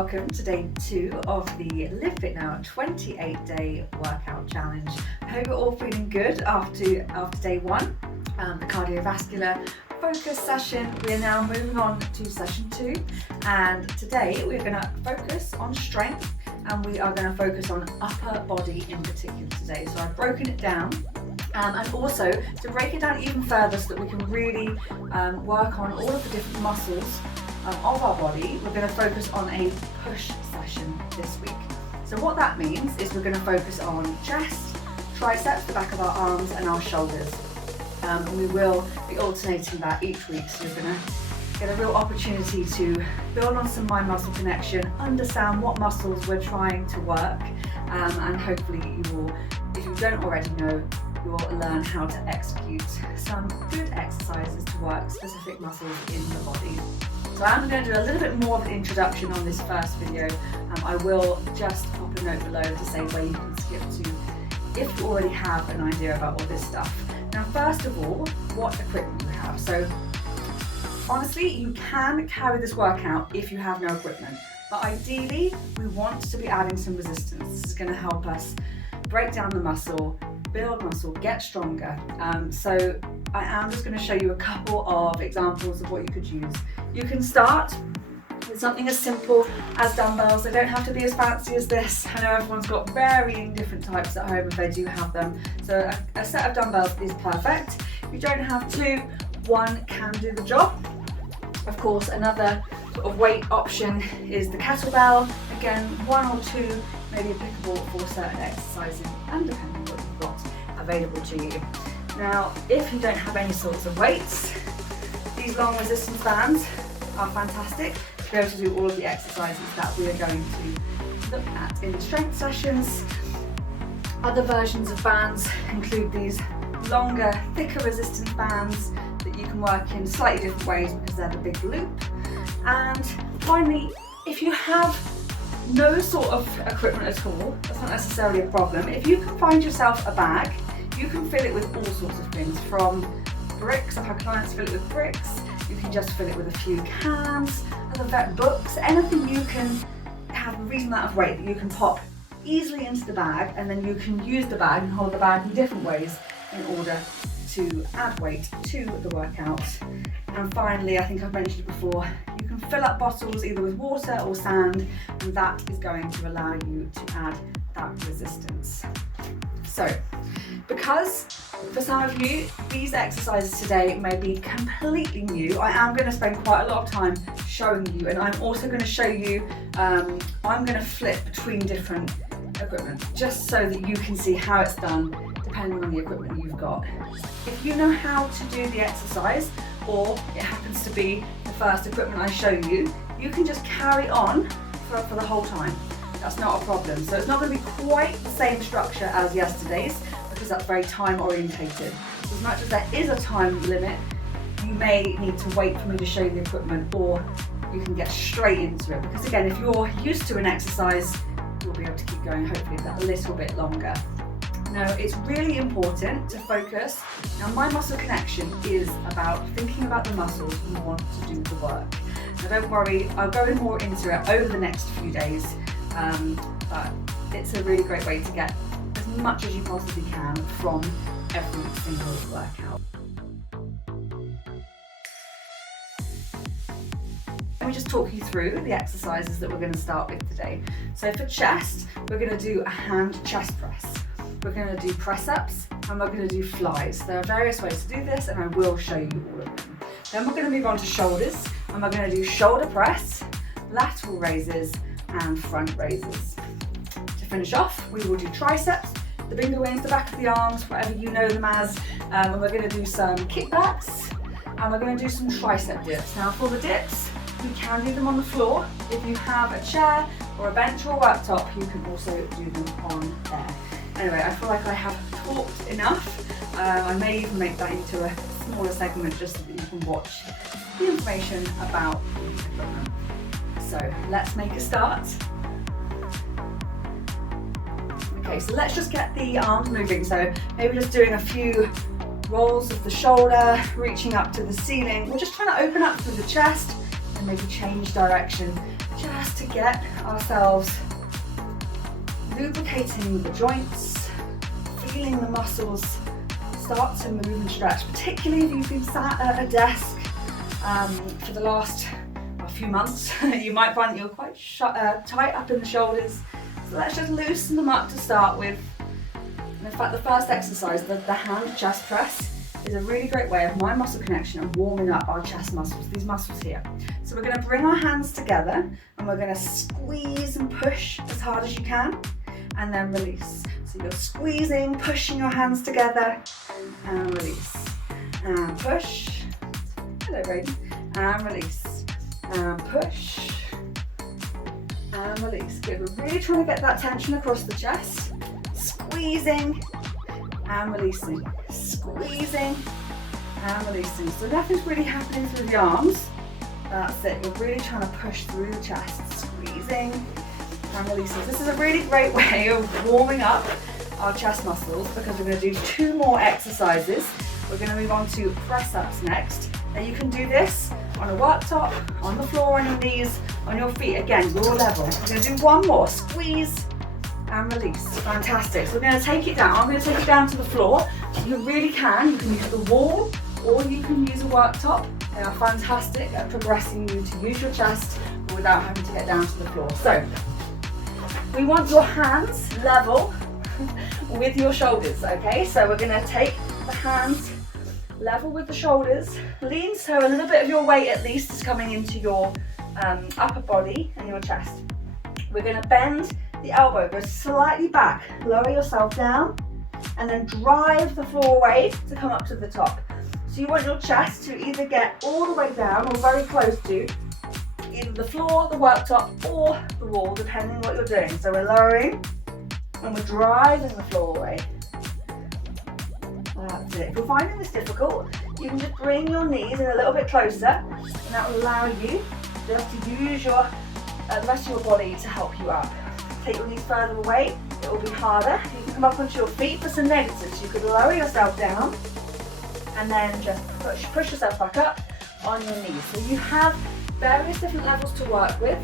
welcome to day 2 of the LiveFitNow 28-day workout challenge. I hope you're all feeling good after day 1, the cardiovascular focus session. We're now moving on to session 2, and today we're going to focus on strength, and we are going to focus on upper body in particular today. So I've broken it down. And also to break it down even further so that we can really work on all of the different muscles of our body, we're going to focus on a push session this week. So what that means is we're going to focus on chest, triceps, the back of our arms and our shoulders. And we will be alternating that each week, so you're going to get a real opportunity to build on some mind-muscle connection, understand what muscles we're trying to work, and hopefully you will, if you don't already know, you will learn how to execute some good exercises to work specific muscles in the body. So I'm going to do a little bit more of an introduction on this first video. I will just pop a note below to say where you can skip to if you already have an idea about all this stuff. Now, first of all, what equipment you have. So honestly, you can carry this workout if you have no equipment, but ideally we want to be adding some resistance. This is going to help us break down the muscle, build muscle, get stronger. So I am just going to show you a couple of examples of what you could use. You can start with something as simple as dumbbells. They don't have to be as fancy as this. I know everyone's got varying different types at home if they do have them. So a set of dumbbells is perfect. If you don't have 2, 1 can do the job. Of course, another sort of weight option is the kettlebell. Again, 1 or 2 may be applicable for certain exercises and depending on what you've got available to you. Now, if you don't have any sorts of weights, these long resistance bands are fantastic to be able to do all of the exercises that we are going to look at in the strength sessions. Other versions of bands include these longer, thicker resistance bands that you can work in slightly different ways because they're the big loop. And finally, if you have no sort of equipment at all, that's not necessarily a problem. If you can find yourself a bag, you can fill it with all sorts of things, from bricks. I've had clients fill it with bricks. You can just fill it with a few cans, other vet books, anything you can have a reasonable amount of weight that you can pop easily into the bag, and then you can use the bag and hold the bag in different ways in order to add weight to the workout. And finally, I think I've mentioned it before, you can fill up bottles either with water or sand, and that is going to allow you to add that resistance. So, because for some of you, these exercises today may be completely new, I am going to spend quite a lot of time showing you, and I'm also going to show you, I'm going to flip between different equipment, just so that you can see how it's done depending on the equipment you've got. If you know how to do the exercise, or it happens to be the first equipment I show you, you can just carry on for the whole time. That's not a problem. So it's not going to be quite the same structure as yesterday's, because that's very time orientated. So as much as there is a time limit, you may need to wait for me to show you the equipment, or you can get straight into it. Because again, if you're used to an exercise, you'll be able to keep going hopefully that a little bit longer. Now, it's really important to focus. Now, mind muscle connection is about thinking about the muscles you want to do the work. Now, don't worry, I'll go more into it over the next few days, but it's a really great way to get as much as you possibly can from every single workout. Let me just talk you through the exercises that we're going to start with today. So for chest, we're going to do a hand chest press. We're going to do press ups, and we're going to do flies. There are various ways to do this, and I will show you all of them. Then we're going to move on to shoulders, and we're going to do shoulder press, lateral raises, and front raises. To finish off, we will do triceps, the bingo wings, the back of the arms, whatever you know them as, and we're going to do some kickbacks, and we're going to do some tricep dips. Now, for the dips, you can do them on the floor. If you have a chair or a bench or a worktop, you can also do them on there. Anyway, I feel like I have talked enough. I may even make that into a smaller segment just so that you can watch the information about the equipment. So let's make a start. Okay, so let's just get the arms moving. So maybe just doing a few rolls of the shoulder, reaching up to the ceiling. We're just trying to open up through the chest and maybe change direction just to get ourselves lubricating the joints, feeling the muscles start to move and stretch, particularly if you've been sat at a desk for the last few months. You might find that you're quite tight up in the shoulders, so let's just loosen them up to start with. And in fact, the first exercise, the hand chest press, is a really great way of mind muscle connection and warming up our chest muscles, these muscles here. So we're going to bring our hands together and we're going to squeeze and push as hard as you can, and then release. So you're squeezing, pushing your hands together, and release. And push. Hello, Brayden. And release. And push. And release. Good. We're really trying to get that tension across the chest. Squeezing and releasing. Squeezing and releasing. So nothing's really happening through the arms. That's it. We're really trying to push through the chest. Squeezing and releasing. This is a really great way of warming up our chest muscles, because we're going to do 2 more exercises. We're going to move on to press ups next. Now you can do this on a worktop, on the floor, on your knees, on your feet. Again, your level. We're going to do 1 more. Squeeze and release. Fantastic. So we're going to take it down. I'm going to take it down to the floor. You really can. You can use the wall or you can use a worktop. They are fantastic at progressing you to use your chest but without having to get down to the floor. So we want your hands level with your shoulders, okay? So we're going to take the hands level with the shoulders, lean so a little bit of your weight at least is coming into your upper body and your chest. We're going to bend the elbow, go slightly back, lower yourself down, and then drive the floor away to come up to the top. So you want your chest to either get all the way down or very close to either the floor, the worktop, or the wall, depending on what you're doing. So we're lowering and we're driving the floor away. That's it. If you're finding this difficult, you can just bring your knees in a little bit closer, and that will allow you just to use the rest of your body to help you up. Take your knees further away, it will be harder. You can come up onto your feet for some negatives. You could lower yourself down and then just push yourself back up on your knees. So you have various different levels to work with.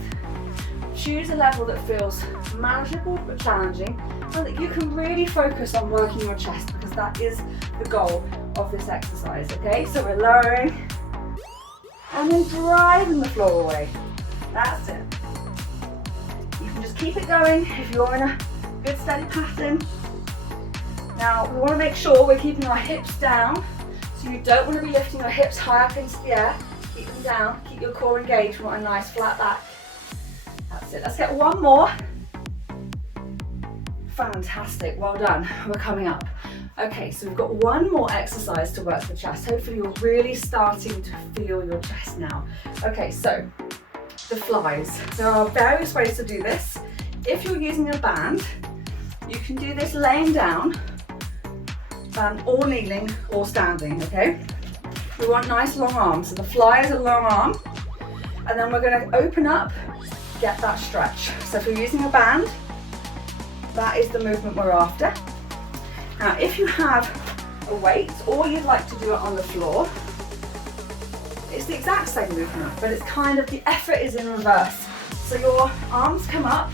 Choose a level that feels manageable but challenging, and that you can really focus on working your chest, because that is the goal of this exercise, okay? So we're lowering and then driving the floor away. That's it. You can just keep it going if you're in a good steady pattern. Now we want to make sure we're keeping our hips down, so you don't want to be lifting your hips high up into the air. Keep them down, keep your core engaged. We want a nice flat back. That's it. Let's get 1 more. Fantastic, well done. We're coming up. Okay, so we've got 1 more exercise to work the chest. Hopefully you're really starting to feel your chest now. Okay, so the flies. There are various ways to do this. If you're using a band, you can do this laying down, or kneeling, or standing, okay? We want nice long arms. So the fly is a long arm, and then we're going to open up, get that stretch. So if you're using a band, that is the movement we're after. Now if you have a weight, or you'd like to do it on the floor, it's the exact same movement, but it's kind of, the effort is in reverse. So your arms come up,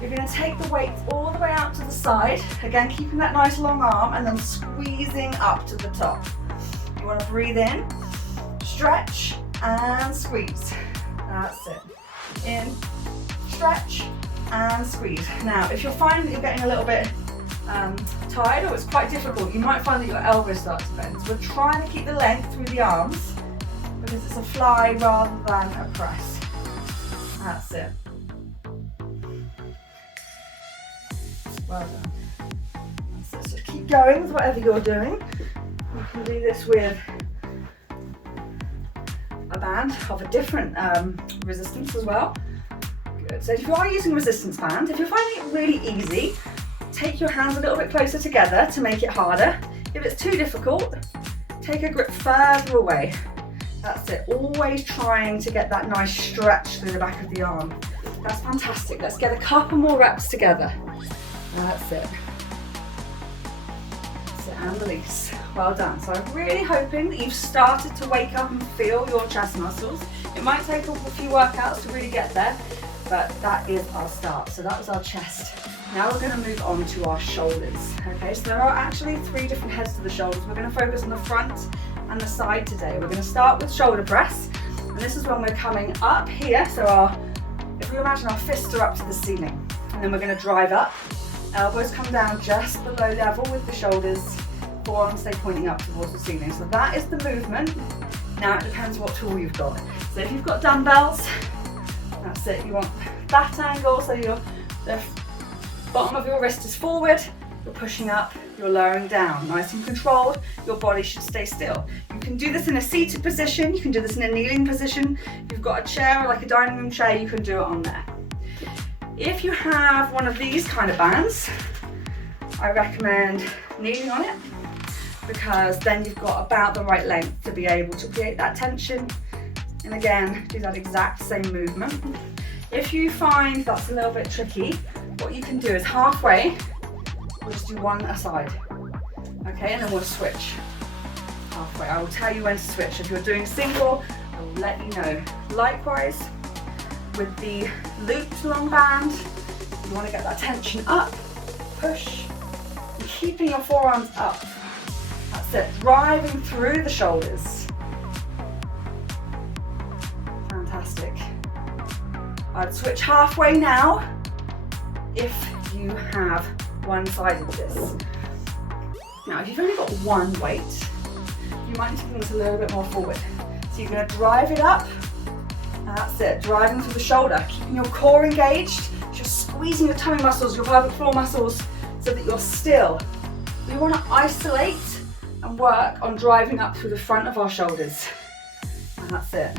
you're going to take the weight all the way out to the side, again keeping that nice long arm, and then squeezing up to the top. You want to breathe in, stretch, and squeeze. That's it. In, stretch, and squeeze. Now, if you're finding that you're getting a little bit tired, or it's quite difficult, you might find that your elbows start to bend. So we're trying to keep the length through the arms, because it's a fly rather than a press. That's it. Well done. That's it. So keep going with whatever you're doing. You can do this with a band of a different resistance as well. Good. So if you are using resistance band, if you're finding it really easy, take your hands a little bit closer together to make it harder. If it's too difficult, take a grip further away. That's it. Always trying to get that nice stretch through the back of the arm. That's fantastic. Let's get a couple more reps together. That's it. That's it. And release. Well done. So I'm really hoping that you've started to wake up and feel your chest muscles. It It might take a few workouts to really get there, but that is our start. So that was our chest. Now we're going to move on to our shoulders. Okay, so there are actually 3 different heads to the shoulders. We're going to focus on the front and the side today. We're going to start with shoulder press, and this is when we're coming up here. So if we imagine our fists are up to the ceiling, and then we're going to drive up. Elbows come down just below level with the shoulders. Forearms stay pointing up towards the ceiling. So that is the movement. Now it depends what tool you've got. So if you've got dumbbells, that's it. You want that angle, so the bottom of your wrist is forward, you're pushing up, you're lowering down. Nice and controlled, your body should stay still. You can do this in a seated position, you can do this in a kneeling position. If you've got a chair, like a dining room chair, you can do it on there. If you have one of these kind of bands, I recommend kneeling on it, because then you've got about the right length to be able to create that tension. And again, do that exact same movement. If you find that's a little bit tricky, what you can do is halfway, we'll just do one aside. Okay, and then we'll switch halfway. I will tell you when to switch. If you're doing single, I will let you know. Likewise, with the looped long band, you want to get that tension up, push, and keeping your forearms up. That's it, driving through the shoulders. Fantastic. I'd switch halfway now if you have one side of this. Now, if you've only got one weight, you might need to bring this a little bit more forward. So you're going to drive it up. That's it, driving through the shoulder, keeping your core engaged. You're squeezing your tummy muscles, your pelvic floor muscles, so that you're still. We want to isolate and work on driving up through the front of our shoulders. And that's it.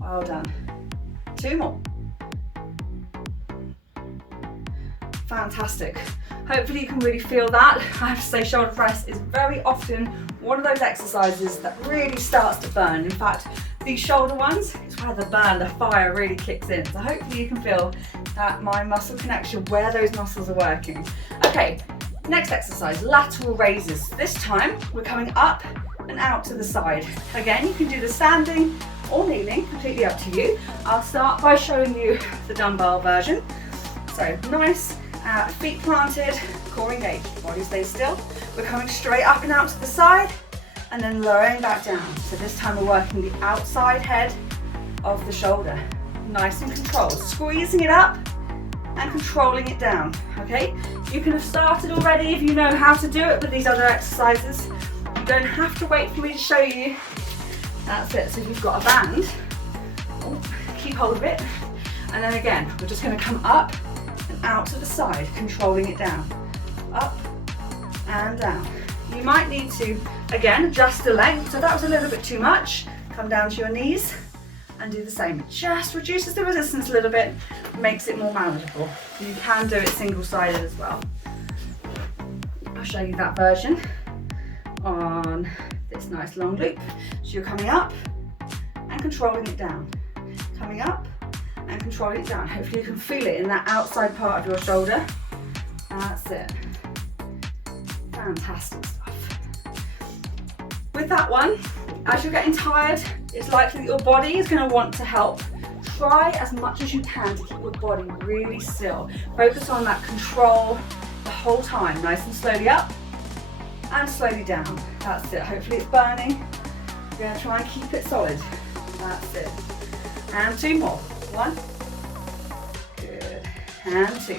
Well done. 2 more. Fantastic. Hopefully you can really feel that. I have to say, shoulder press is very often one of those exercises that really starts to burn. In fact, these shoulder ones is where the burn, the fire really kicks in. So hopefully you can feel that mind muscle connection, where those muscles are working. Okay, next exercise, lateral raises. This time we're coming up and out to the side. Again, you can do the standing or kneeling, completely up to you. I'll start by showing you the dumbbell version. So nice, feet planted, core engaged, body stays still. We're coming straight up and out to the side, and then lowering back down. So this time we're working the outside head of the shoulder. Nice and controlled, squeezing it up and controlling it down, okay? You can have started already if you know how to do it with these other exercises. You don't have to wait for me to show you. That's it, so if you've got a band, keep hold of it. And then again, we're just gonna come up and out to the side, controlling it down. Up and down. You might need to, again, adjust the length. So that was a little bit too much. Come down to your knees and do the same. It just reduces the resistance a little bit, makes it more manageable. You can do it single-sided as well. I'll show you that version on this nice long loop. So you're coming up and controlling it down. Coming up and controlling it down. Hopefully you can feel it in that outside part of your shoulder. That's it. Fantastic stuff. With that one, as you're getting tired, it's likely that your body is going to want to help. Try as much as you can to keep your body really still. Focus on that control the whole time. Nice and slowly up and slowly down. That's it. Hopefully it's burning. You're going to try and keep it solid. That's it. And 2 more. 1. Good. And 2.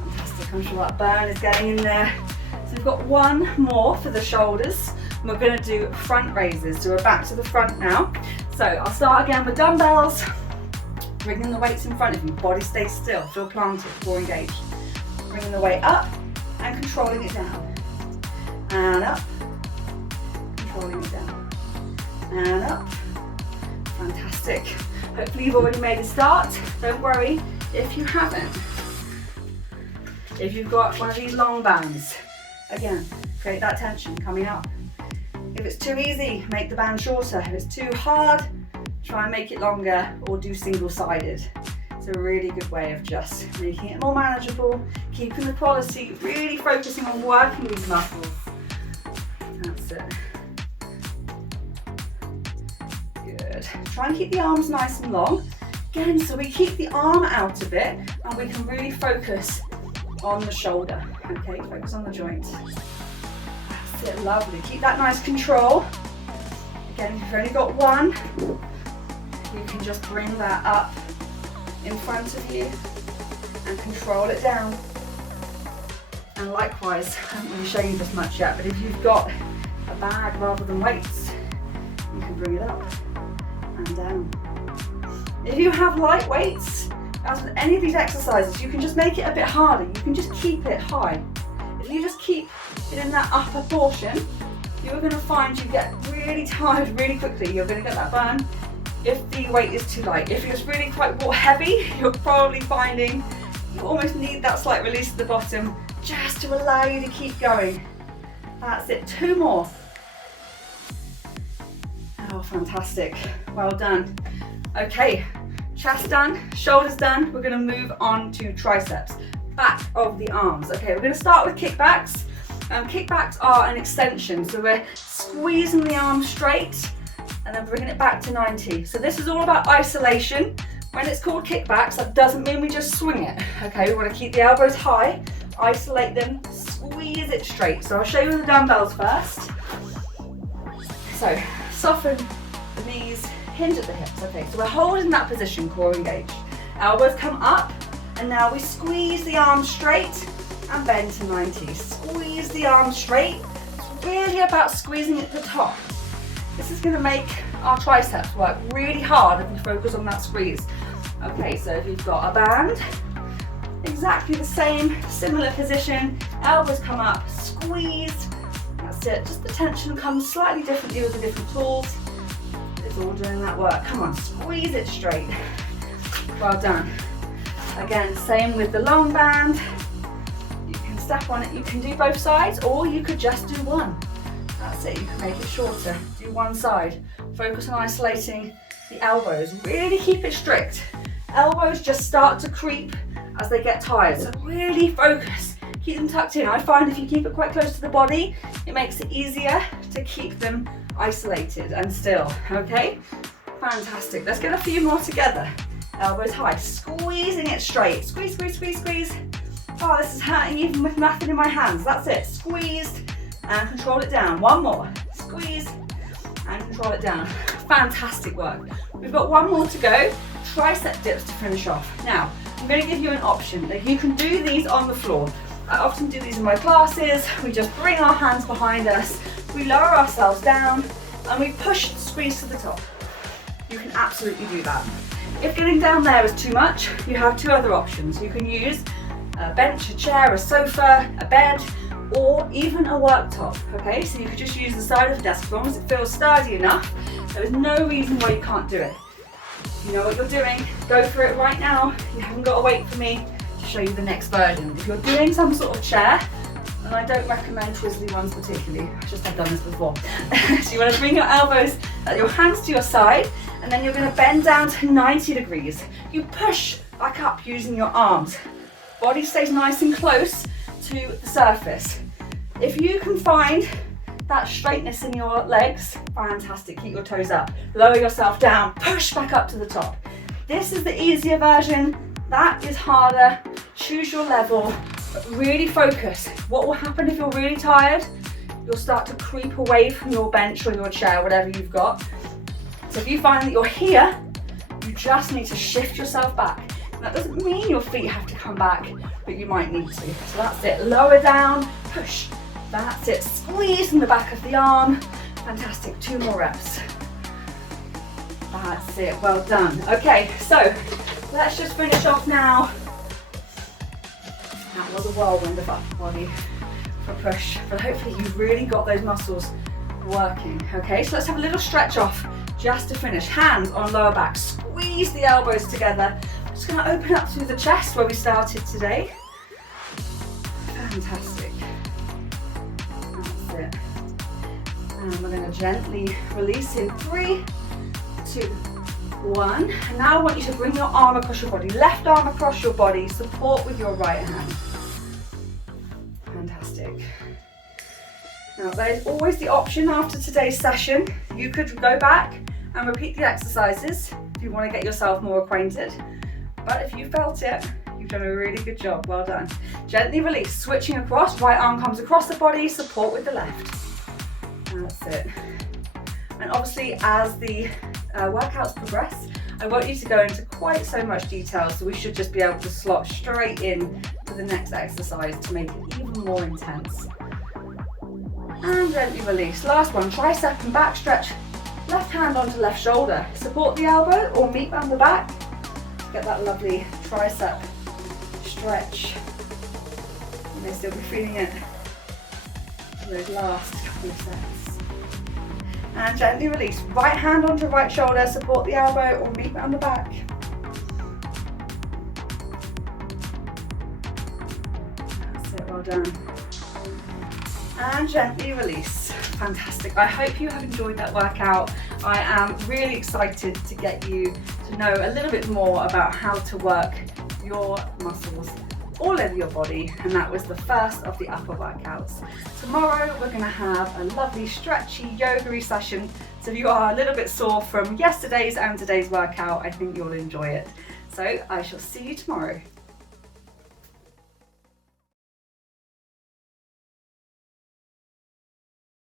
Fantastic. I'm sure that burn is getting in there. So we've got 1 more for the shoulders. And we're going to do front raises. So we're back to the front now. So I'll start again with dumbbells. Bringing the weights in front of you. Body stays still. Feel planted. Core engaged. Bringing the weight up and controlling it down. And up. Controlling it down. And up. Fantastic. Hopefully you've already made a start. Don't worry if you haven't. If you've got one of these long bands, again, create that tension coming up. If it's too easy, make the band shorter. If it's too hard, try and make it longer or do single-sided. It's a really good way of just making it more manageable, keeping the quality, really focusing on working these muscles. That's it. Good. Try and keep the arms nice and long. Again, so we keep the arm out of it and we can really focus on the shoulder. Okay, focus on the joint. That's it, lovely. Keep that nice control. Again, if you've only got one, you can just bring that up in front of you and control it down. And likewise, I haven't really shown you this much yet, but if you've got a bag rather than weights, you can bring it up and down. If you have light weights, as with any of these exercises, you can just make it a bit harder. You can just keep it high. If you just keep it in that upper portion, you're going to find you get really tired really quickly. You're going to get that burn if the weight is too light. If it's really quite heavy, you're probably finding you almost need that slight release at the bottom just to allow you to keep going. That's it, 2 more. Oh, fantastic, well done. Okay, chest done, shoulders done. We're gonna move on to triceps, back of the arms. Okay, we're gonna start with kickbacks. Kickbacks are an extension, so we're squeezing the arm straight and then bringing it back to 90. So this is all about isolation. When it's called kickbacks, that doesn't mean we just swing it. Okay, we want to keep the elbows high, isolate them, squeeze it straight. So I'll show you with the dumbbells first. So soften the knees, hinge at the hips. Okay, so we're holding that position, core engaged. Elbows come up, and now we squeeze the arms straight and bend to 90. Squeeze the arms straight. It's really about squeezing at the top. This is going to make our triceps work really hard if we focus on that squeeze. Okay, so if you've got a band, exactly the same, similar position, elbows come up, squeeze, that's it. Just the tension comes slightly differently with the different tools. It's all doing that work. Come on, squeeze it straight. Well done. Again, same with the long band. You can step on it, you can do both sides, or you could just do one. That's it, you can make it shorter. Do one side. Focus on isolating the elbows. Really keep it strict. Elbows just start to creep as they get tired, so really focus. Keep them tucked in. I find if you keep it quite close to the body, it makes it easier to keep them isolated and still, okay? Fantastic. Let's get a few more together. Elbows high, squeezing it straight. Squeeze, squeeze, squeeze, squeeze. Oh, this is hurting even with nothing in my hands. That's it, squeezed and control it down. One more, squeeze and control it down. Fantastic work. We've got one more to go. Tricep dips to finish off. Now, I'm going to give you an option. Now, you can do these on the floor. I often do these in my classes. We just bring our hands behind us, we lower ourselves down, and we push and squeeze to the top. You can absolutely do that. If getting down there is too much, you have 2 other options. You can use a bench, a chair, a sofa, a bed, or even a worktop, okay? So you could just use the side of the desk as long as it feels sturdy enough. There is no reason why you can't do it. You know what you're doing, go for it right now. You haven't got to wait for me to show you the next version. If you're doing some sort of chair, and I don't recommend twizzly ones particularly, I just have done this before. So you want to bring your elbows, your hands to your side, and then you're going to bend down to 90 degrees. You push back up using your arms. Body stays nice and close to the surface. If you can find that straightness in your legs, fantastic, keep your toes up. Lower yourself down, push back up to the top. This is the easier version, that is harder. Choose your level, but really focus. What will happen if you're really tired? You'll start to creep away from your bench or your chair, whatever you've got. So if you find that you're here, you just need to shift yourself back. And that doesn't mean your feet have to come back, but you might need to. So that's it, lower down, push. That's it, squeeze from the back of the arm. Fantastic, 2 more reps. That's it, well done. Okay, so let's just finish off now. That was a whirlwind of upper body for push, but hopefully you've really got those muscles working. Okay, so let's have a little stretch off just to finish. Hands on lower back, squeeze the elbows together. I'm just gonna open up through the chest where we started today. Fantastic. That's it. And we're gonna gently release in 3, 2, 1. And now I want you to bring your arm across your body, left arm across your body, support with your right hand. Fantastic. Now there's always the option after today's session, you could go back and repeat the exercises if you want to get yourself more acquainted. But if you felt it, you've done a really good job. Well done. Gently release, switching across, right arm comes across the body, support with the left. That's it. And obviously as the workouts progress, I want you to go into quite so much detail, so we should just be able to slot straight in to the next exercise to make it even more intense. And gently release. Last one, tricep and back stretch. Left hand onto left shoulder. Support the elbow or meet on the back. Get that lovely tricep stretch. You may still be feeling it for those last couple of sets. And gently release. Right hand onto right shoulder, support the elbow or meet on the back. That's it, well done. And gently release. Fantastic. I hope you have enjoyed that workout. I am really excited to get you to know a little bit more about how to work your muscles all over your body, and that was the first of the upper workouts. Tomorrow we're going to have a lovely stretchy yoga-y session, so if you are a little bit sore from yesterday's and today's workout, I think you'll enjoy it. So I shall see you tomorrow.